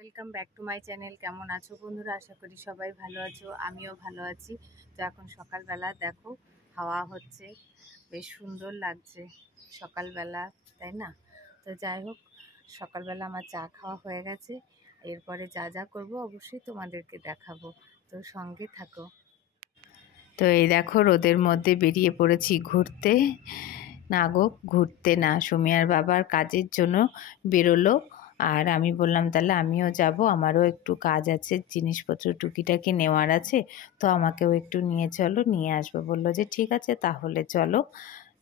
Welcome back to my channel. কেমন আছো বন্ধুরা? আশা করি সবাই ভালো আছো, আমিও ভালো আছি। তো এখন সকালবেলা দেখো হাওয়া হচ্ছে, বেশ সুন্দর লাগছে সকালবেলা, তাই না? তো যাই হোক, সকালবেলা আমার চা খাওয়া হয়ে গেছে। এরপরে যা যা করবো অবশ্যই তোমাদেরকে দেখাবো, তো সঙ্গে থাকো। তো এই দেখো রোদের মধ্যে বেরিয়ে পড়েছি ঘুরতে। না গো, ঘুরতে না, সুমিয়ার বাবার কাজের জন্য বেরোলো। আর আমি বললাম তাহলে আমিও যাব, আমারও একটু কাজ আছে, জিনিসপত্র টুকিটাকি নেওয়ার আছে, তো আমাকেও একটু নিয়ে চলো, নিয়ে আসবো। বললো যে ঠিক আছে তাহলে চলো।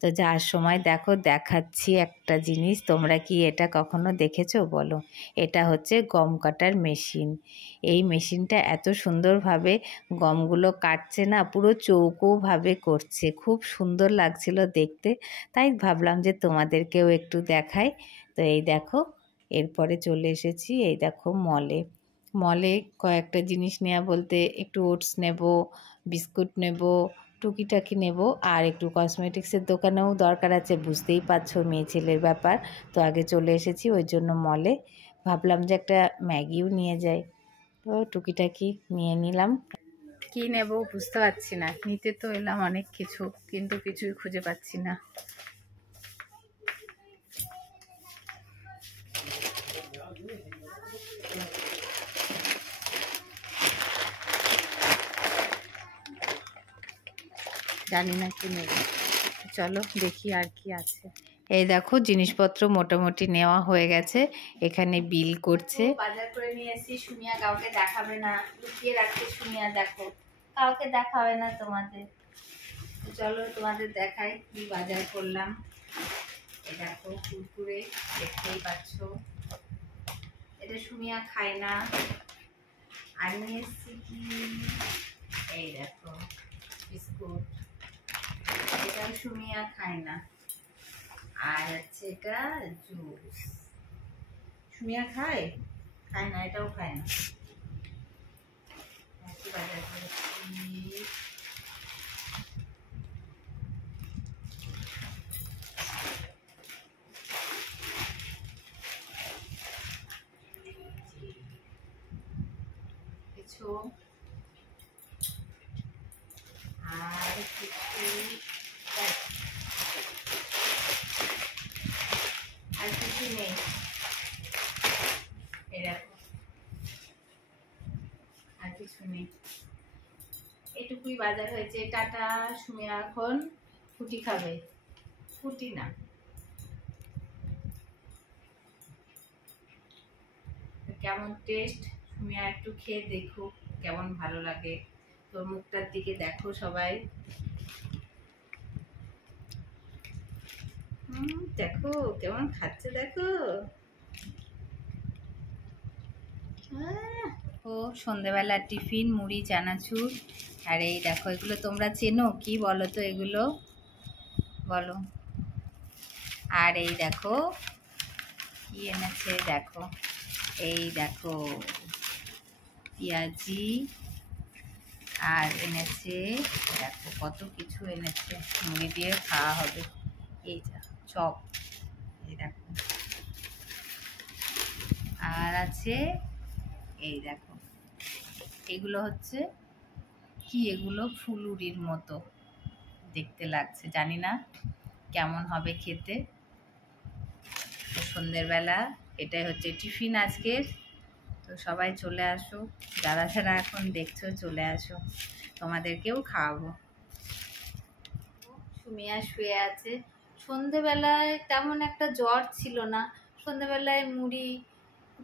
তো যাওয়ার সময় দেখো দেখাচ্ছি একটা জিনিস, তোমরা কি এটা কখনো দেখেছো বলো? এটা হচ্ছে গম কাটার মেশিন। এই মেশিনটা এত সুন্দরভাবে গমগুলো কাটছে না, পুরো চৌকোভাবে করছে, খুব সুন্দর লাগছিল দেখতে। তাই ভাবলাম যে তোমাদেরকেও একটু দেখাই। তো এই দেখো, এরপরে চলে এসেছি এই দেখো মলে। মলে কয়েকটা জিনিস নেওয়া বলতে একটু ওটস নেব, বিস্কুট নেব, টুকিটাকি নেব, আর একটু কসমেটিক্সের দোকানেও দরকার আছে, বুঝতেই পারছো মেয়ে ছেলের ব্যাপার। তো আগে চলে এসেছি ওই জন্য মলে, ভাবলাম যে একটা ম্যাগিও নিয়ে যাই। তো টুকিটাকি নিয়ে নিলাম। কি নেব বুঝতে পারছি না, নিতে তো এলাম অনেক কিছু, কিন্তু কিছুই খুঁজে পাচ্ছি না। জানি না কি নেব, চলো দেখি আর কি আছে। এই দেখো জিনিসপত্র মোটামুটি নেওয়া হয়ে গেছে, এখানে বিল করছে। বাজার করে নিয়ে এসেছি, সুমিয়া কাউকে দেখাবে না, লুকিয়ে রাখছে সুমিয়া, দেখো কাউকে দেখাবে না তোমাদের। চলো তোমাদের দেখাই কি বাজার করলাম। এই দেখো কুরকুরে, দেখতেই পাচ্ছ, এটা সুমিয়া খায় না। আর নিয়ে এসেছি কি, এই দেখো বিস্কুট, এটা সুমিয়া খায় না। আর হচ্ছে এটা জুস, সুমিয়া খায় খায় না, এটাও খায় না। বাজার করেছি। কিছু আর কিছু আর কিছু নেই, এরকম আর কিছু নেই, এটুকুই বাজার হয়েছে। টাটা। সুমিয়া এখন ফুটি খাবে, ফুটি না, কেমন টেস্ট সুমিয়া একটু খেয়ে দেখো কেমন ভালো লাগে। তোর মুখটার দিকে দেখো সবাই, দেখো কেমন খাচ্ছে, দেখো। ও সন্ধেবেলা টিফিন মুড়ি চানাচুর। আর এই দেখো এগুলো তোমরা চেনো কি বলো তো, এগুলো বলো। আর এই দেখো কি এনেছে, দেখো এই দেখো পেঁয়াজি, আর এনেছে দেখো কত কিছু এনেছে, মুড়ি দিয়ে খাওয়া হবে। এই যা চপ, এই দেখো, আর আছে এই দেখো, এগুলো হচ্ছে কি, এগুলো ফুলুরির মতো দেখতে লাগছে, জানি না কেমন হবে খেতে। তো সন্ধ্যেবেলা এটাই হচ্ছে টিফিন আজকের। তো সবাই চলে আসো, যারা যারা এখন দেখছো চলে আসো, তোমাদেরকেও খাওয়াবো। সুমিয়া শুয়ে আছে। সন্ধেবেলায় তেমন একটা জ্বর ছিল না, সন্ধেবেলায় মুড়ি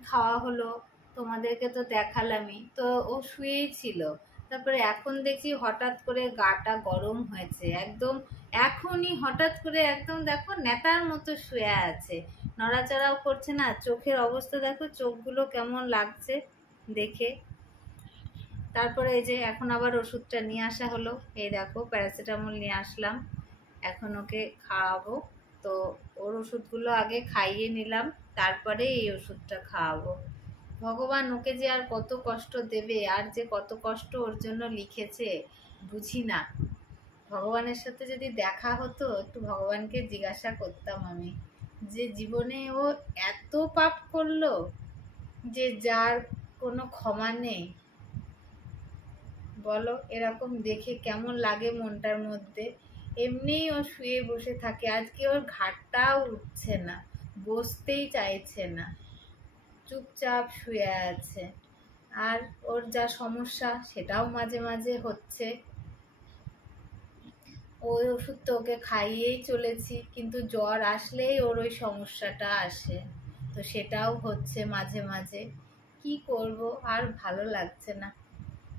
খাওয়া হলো, তোমাদেরকে তো দেখালামই, তো ও শুয়েই ছিল। তারপরে এখন দেখছি হঠাৎ করে গাটা গরম হয়েছে একদম, এখনই হঠাৎ করে একদম দেখো নেতার মতো শুয়ে আছে, নড়াচড়াও করছে না। চোখের অবস্থা দেখো, চোখগুলো কেমন লাগছে দেখে। তারপরে এই যে এখন আবার ওষুধটা নিয়ে আসা হলো, এই দেখো প্যারাসিটামল নিয়ে আসলাম, এখন ওকে খাওয়াবো। তো ওর ওষুধগুলো আগে খাইয়ে নিলাম, তারপরে এই ওষুধটা খাওয়াবো। ভগবান ওকে যে আর কত কষ্ট দেবে, আর যে কত কষ্ট ওর জন্য লিখেছে বুঝি না। ভগবানের সাথে যদি দেখা হতো, একটু ভগবানকে জিজ্ঞাসা করতাম আমি, যে জীবনে ও এত পাপ করলো, যে যার কোনো ক্ষমা নেই। বলো, এরকম দেখে কেমন লাগে মনটার মধ্যে। এমনিই ও শুয়ে বসে থাকে, আজকে ওর ঘাড়টাও উঠছে না, বসতেই চাইছে না, চুপচাপ শুয়ে আছে। আর ওর যা সমস্যা সেটাও মাঝে মাঝে হচ্ছে। ওই ওষুধ তো ওকে খাইয়েই চলেছি, কিন্তু জ্বর আসলেই ওর ওই সমস্যাটা আসে, তো সেটাও হচ্ছে মাঝে মাঝে। কি করব, আর ভালো লাগছে না।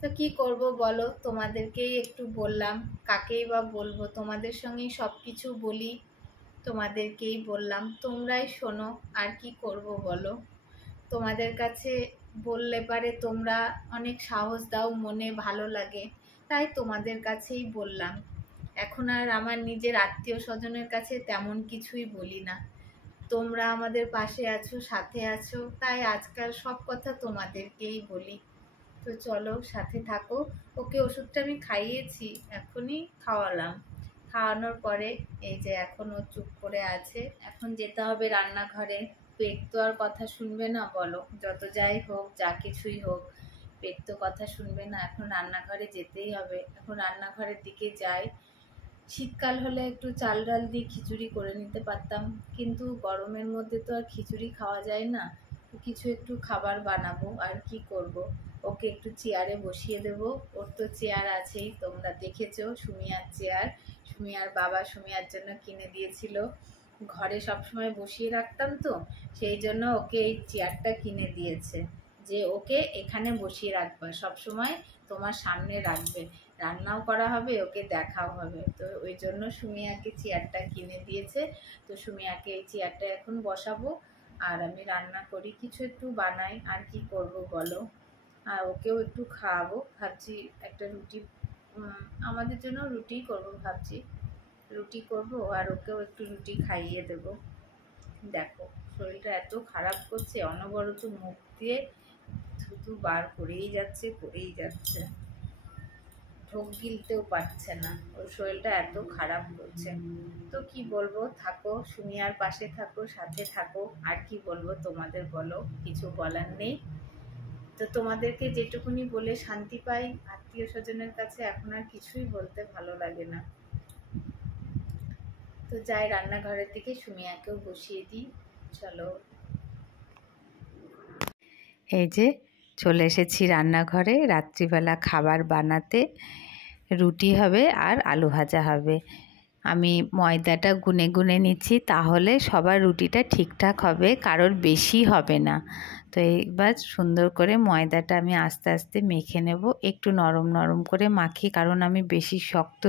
তো কি করব বলো, তোমাদেরকেই একটু বললাম, কাকেই বা বলবো, তোমাদের সঙ্গেই সব কিছু বলি, তোমাদেরকেই বললাম, তোমরাই শোনো। আর কি করব বলো, তোমাদের কাছে বললে পারে তোমরা অনেক সাহস দাও, মনে ভালো লাগে, তাই তোমাদের কাছেই বললাম। এখন আর আমার নিজের আত্মীয় স্বজনের কাছে তেমন কিছুই বলি না। তোমরা আমাদের পাশে আছো, সাথে আছো, তাই আজকাল সব কথা তোমাদেরকেই বলি। তো চলো, সাথে থাকো। ওকে ওষুধটা আমি খাইয়েছি, এখনই খাওয়ালাম। খাওয়ানোর পরে এই যে এখন ও চুপ করে আছে। এখন যেতে হবে রান্নাঘরে। পেট তো আর কথা শুনবে না বলো, যত যাই হোক, যা কিছুই হোক, পেট তো কথা শুনবে না। এখন রান্নাঘরে যেতেই হবে। এখন রান্নাঘরের দিকে যাই। শীতকাল হলে একটু চাল ডাল দিয়ে খিচুড়ি করে নিতে পারতাম, কিন্তু গরমের মধ্যে তো আর খিচুড়ি খাওয়া যায় না। তো কিছু একটু খাবার বানাবো, আর কি করব। ওকে একটু চেয়ারে বসিয়ে দেব। ওর তো চেয়ার আছেই, তোমরা দেখেছো, সুমিয়ার চেয়ার। সুমিয়ার বাবা সুমিয়ার জন্য কিনে দিয়েছিল। ঘরে সবসময় বসিয়ে রাখতাম, তো সেই জন্য ওকে এই চেয়ারটা কিনে দিয়েছে, যে ওকে এখানে বসিয়ে রাখবা, সবসময় তোমার সামনে রাখবে, রান্নাও করা হবে, ওকে দেখাও হবে। তো ওই জন্য সুমিয়াকে চেয়ারটা কিনে দিয়েছে। তো সুমিয়াকে এই চেয়ারটা এখন বসাবো, আর আমি রান্না করি, কিছু একটু বানাই, আর কি করব বলো। আর ওকেও একটু খাওয়াবো ভাবছি। একটা রুটি, আমাদের জন্য রুটি করব ভাবছি। রুটি করব আর ওকেও একটু রুটি খাইয়ে দেব। দেখো, শরীরটা এত খারাপ করছে, অনবরত মুখ দিয়ে থুতু বার করেই যাচ্ছে, করেই যাচ্ছে, ঢোক গিলতেও পারছে না, ওর শরীরটা এত খারাপ করছে। তো কি বলবো, থাকো, সুমিয়ার পাশে থাকো, সাথে থাকো, আর কি বলবো তোমাদের, বলো, কিছু বলার নেই। তো তোমাদেরকে যেটুকুনি বলে শান্তি পাই, আত্মীয় স্বজনের কাছে এখন আর কিছুই বলতে ভালো লাগে না। তো যাই রান্নাঘরের দিকে, সুমিয়াকেও বসিয়ে দিই। চলো, এই যে চলে এসেছি রান্নাঘরে, রাত্রিবেলা খাবার বানাতে। রুটি হবে আর আলু ভাজা হবে। আমি ময়দাটা গুনে গুনে নিচ্ছি, তাহলে সবার রুটিটা ঠিকঠাক হবে, কারোর বেশি হবে না। তো এইবার সুন্দর করে ময়দাটা আমি আস্তে আস্তে মেখে নেব, একটু নরম নরম করে মাখি, কারণ আমি বেশি শক্ত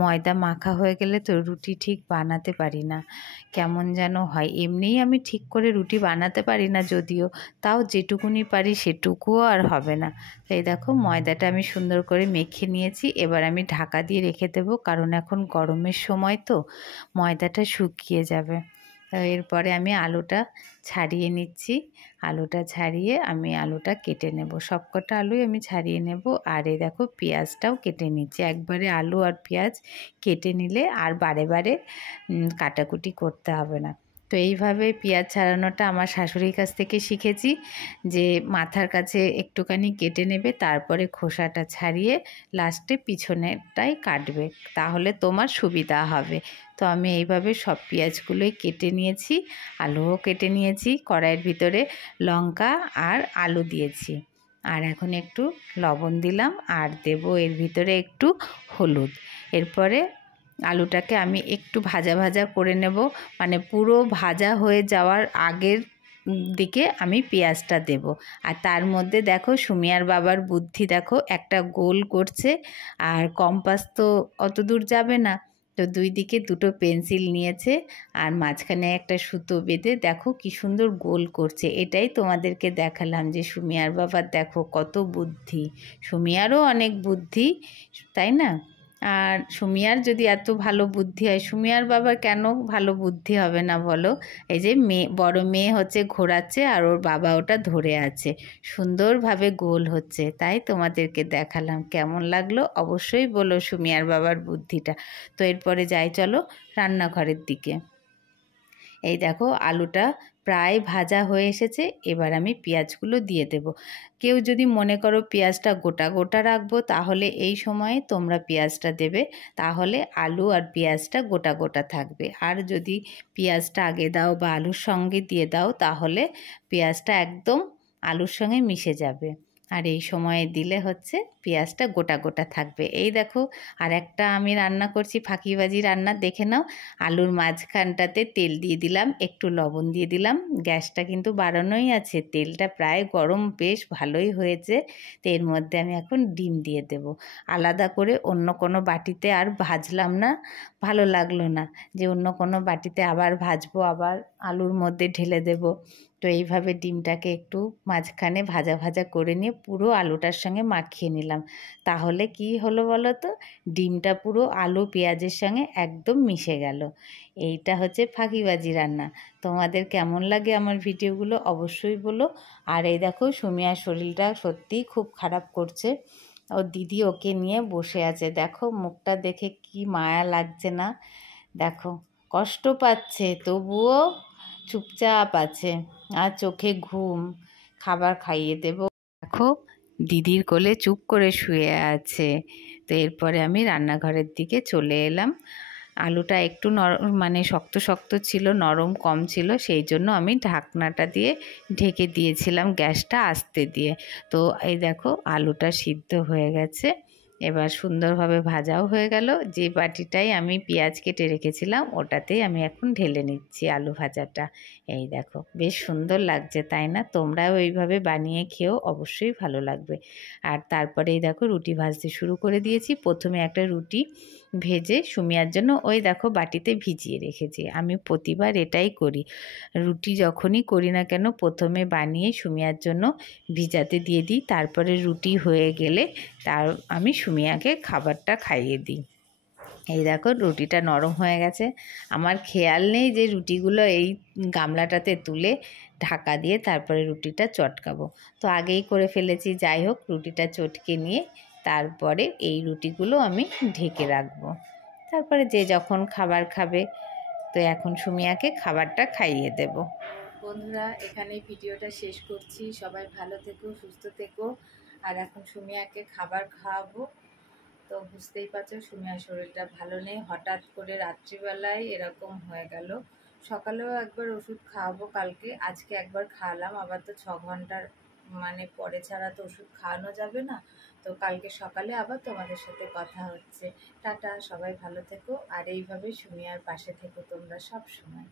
ময়দা মাখা হয়ে গেলে তো রুটি ঠিক বানাতে পারি না, কেমন যেন হয়। এমনিই আমি ঠিক করে রুটি বানাতে পারি না যদিও, তাও যেটুকুনি পারি সেটুকুও আর হবে না। তো এই দেখো, ময়দাটা আমি সুন্দর করে মেখে নিয়েছি। এবার আমি ঢাকা দিয়ে রেখে দেবো, কারণ এখন গরমের সময় তো ময়দাটা শুকিয়ে যাবে। তো এরপরে আমি আলুটা ছাড়িয়ে নিচ্ছি। আলুটা ছাড়িয়ে আমি আলুটা কেটে নেব, সবকটা আলুই আমি ছাড়িয়ে নেব। আর এই দেখো, পেঁয়াজটাও কেটে নিচ্ছি। একবারে আলু আর পেঁয়াজ কেটে নিলে আর বারে বারে কাটাকুটি করতে হবে না। তো এইভাবে পেঁয়াজ ছাড়ানোটা আমার শাশুড়ির কাছ থেকে শিখেছি, যে মাথার কাছে একটুখানি কেটে নেবে, তারপরে খোসাটা ছাড়িয়ে লাস্টে পিছনেরটাই কাটবে, তাহলে তোমার সুবিধা হবে। তো আমি এইভাবে সব পেঁয়াজগুলোই কেটে নিয়েছি, আলুও কেটে নিয়েছি। কড়াইয়ের ভিতরে লঙ্কা আর আলু দিয়েছি, আর এখন একটু লবণ দিলাম, আর দেব এর ভিতরে একটু হলুদ। এরপরে আলুটাকে আমি একটু ভাজা ভাজা করে নেব, মানে পুরো ভাজা হয়ে যাওয়ার আগের দিকে আমি পেঁয়াজটা দেব। আর তার মধ্যে দেখো, সুমিয়ার বাবার বুদ্ধি দেখো, একটা গোল করছে, আর কম্পাস তো অত দূর যাবে না, তো দুই দিকে দুটো পেন্সিল নিয়েছে, আর মাঝখানে একটা সুতো বেঁধে দেখো কি সুন্দর গোল করছে। এটাই তোমাদেরকে দেখালাম যে সুমিয়ার বাবার দেখো কত বুদ্ধি, সুমিয়ারও অনেক বুদ্ধি, তাই না? আর সুমিয়ার যদি এত ভালো বুদ্ধি হয়, সুমিয়ার বাবার কেন ভালো বুদ্ধি হবে না বলো। এই যে বড় মেয়ে হচ্ছে ঘোরাচ্ছে, আর ওর বাবা ওটা ধরে আছে, সুন্দরভাবে গোল হচ্ছে, তাই তোমাদেরকে দেখালাম। কেমন লাগলো অবশ্যই বলো সুমিয়ার বাবার বুদ্ধিটা। তো এরপরে যাই, চলো রান্নাঘরের দিকে। এই দেখো আলুটা প্রায় ভাজা হয়ে এসেছে। এবার আমি পেঁয়াজগুলো দিয়ে দেব। কেউ যদি মনে করো পেঁয়াজটা গোটা গোটা রাখবো, তাহলে এই সময়ে তোমরা পেঁয়াজটা দেবে, তাহলে আলু আর পেঁয়াজটা গোটা গোটা থাকবে। আর যদি পেঁয়াজটা আগে দাও বা আলুর সঙ্গে দিয়ে দাও, তাহলে পেঁয়াজটা একদম আলুর সঙ্গে মিশে যাবে। আর এই সময়ে দিলে হচ্ছে পেঁয়াজটা গোটা গোটা থাকবে। এই দেখো আর একটা আমি রান্না করছি, ফাঁকিবাজি রান্না, দেখে নাও। আলুর মাঝখানটাতে তেল দিয়ে দিলাম, একটু লবণ দিয়ে দিলাম। গ্যাসটা কিন্তু বাড়ানোই আছে, তেলটা প্রায় গরম, বেশ ভালোই হয়েছে। তো এর মধ্যে আমি এখন ডিম দিয়ে দেব। আলাদা করে অন্য কোনো বাটিতে আর ভাজলাম না, ভালো লাগলো না যে অন্য কোনো বাটিতে আবার ভাজবো, আবার আলুর মধ্যে ঢেলে দেব। তো এইভাবে ডিমটাকে একটু মাঝখানে ভাজা ভাজা করে নিয়ে পুরো আলুটার সঙ্গে মাখিয়ে নিলাম। তাহলে কি হলো বলো তো, ডিমটা পুরো আলু পেঁয়াজের সঙ্গে একদম মিশে গেল। এইটা হচ্ছে ফাঁকিবাজি রান্না। তোমাদের কেমন লাগে আমার ভিডিওগুলো অবশ্যই বলো। আর এই দেখো সুমিয়ার শরীরটা সত্যিই খুব খারাপ করছে। ওর দিদি ওকে নিয়ে বসে আছে, দেখো মুখটা দেখে কি মায়া লাগছে না? দেখো কষ্ট পাচ্ছে, তবুও চুপচাপ আছে, আর চোখে ঘুম। খাবার খাইয়ে দেব, দেখো দিদির কোলে চুপ করে শুয়ে আছে। তো এরপরে আমি রান্নাঘরের দিকে চলে এলাম। আলুটা একটু মানে শক্ত শক্ত ছিল, নরম কম ছিল, সেই জন্য আমি ঢাকনাটা দিয়ে ঢেকে দিয়েছিলাম, গ্যাসটা আস্তে দিয়ে। তো এই দেখো আলুটা সিদ্ধ হয়ে গেছে, এবার সুন্দরভাবে ভাজাও হয়ে গেল। যে বাটিটাই আমি পেঁয়াজ কেটে রেখেছিলাম, ওটাতেই আমি এখন ঢেলে নিচ্ছি আলু ভাজাটা। এই দেখো বেশ সুন্দর লাগছে, তাই না? তোমরাও এইভাবে বানিয়ে খেও, অবশ্যই ভালো লাগবে। আর তারপরে এই দেখো রুটি ভাজতে শুরু করে দিয়েছি। প্রথমে একটা রুটি ভেজে সুমিয়ার জন্য ওই দেখো বাটিতে ভিজিয়ে রেখেছি। আমি প্রতিবার এটাই করি, রুটি যখনই করি না কেন প্রথমে বানিয়ে সুমিয়ার জন্য ভিজাতে দিয়ে দিই, তারপরে রুটি হয়ে গেলে আমি সুমিয়াকে খাবারটা খাইয়ে দিই। এই দেখো রুটিটা নরম হয়ে গেছে। আমার খেয়াল নেই যে রুটিগুলো এই গামলাটাতে তুলে ঢাকা দিয়ে তারপরে রুটিটা চটকাবো, তো আগেই করে ফেলেছি। যাই হোক, রুটিটা চটকে নিয়ে তারপরে এই রুটিগুলো আমি ঢেকে রাখবো, তারপরে যে যখন খাবার খাবে। তো এখন সুমিয়াকে খাবারটা খাইয়ে দেব। বন্ধুরা এখানে ভিডিওটা শেষ করছি, সবাই ভালো থেকো, সুস্থ থেকো। আর এখন সুমিয়াকে খাবার খাওয়াবো। তো বুঝতেই পারছো সুমিয়ার শরীরটা ভালো নেই, হঠাৎ করে রাত্রিবেলায় এরকম হয়ে গেল। সকালেও একবার ওষুধ খাওয়াবো কালকে, আজকে একবার খাওয়ালাম, আবার তো 6 ঘন্টার মানে পরে ছাড়া তো ওষুধ খাওয়ানো যাবে না। তো কালকে সকালে আবার তোমাদের সাথে কথা হচ্ছে। টাটা, সবাই ভালো থেকো, আর এইভাবে সুমিয়ার পাশে থেকো তোমরা সব সময়।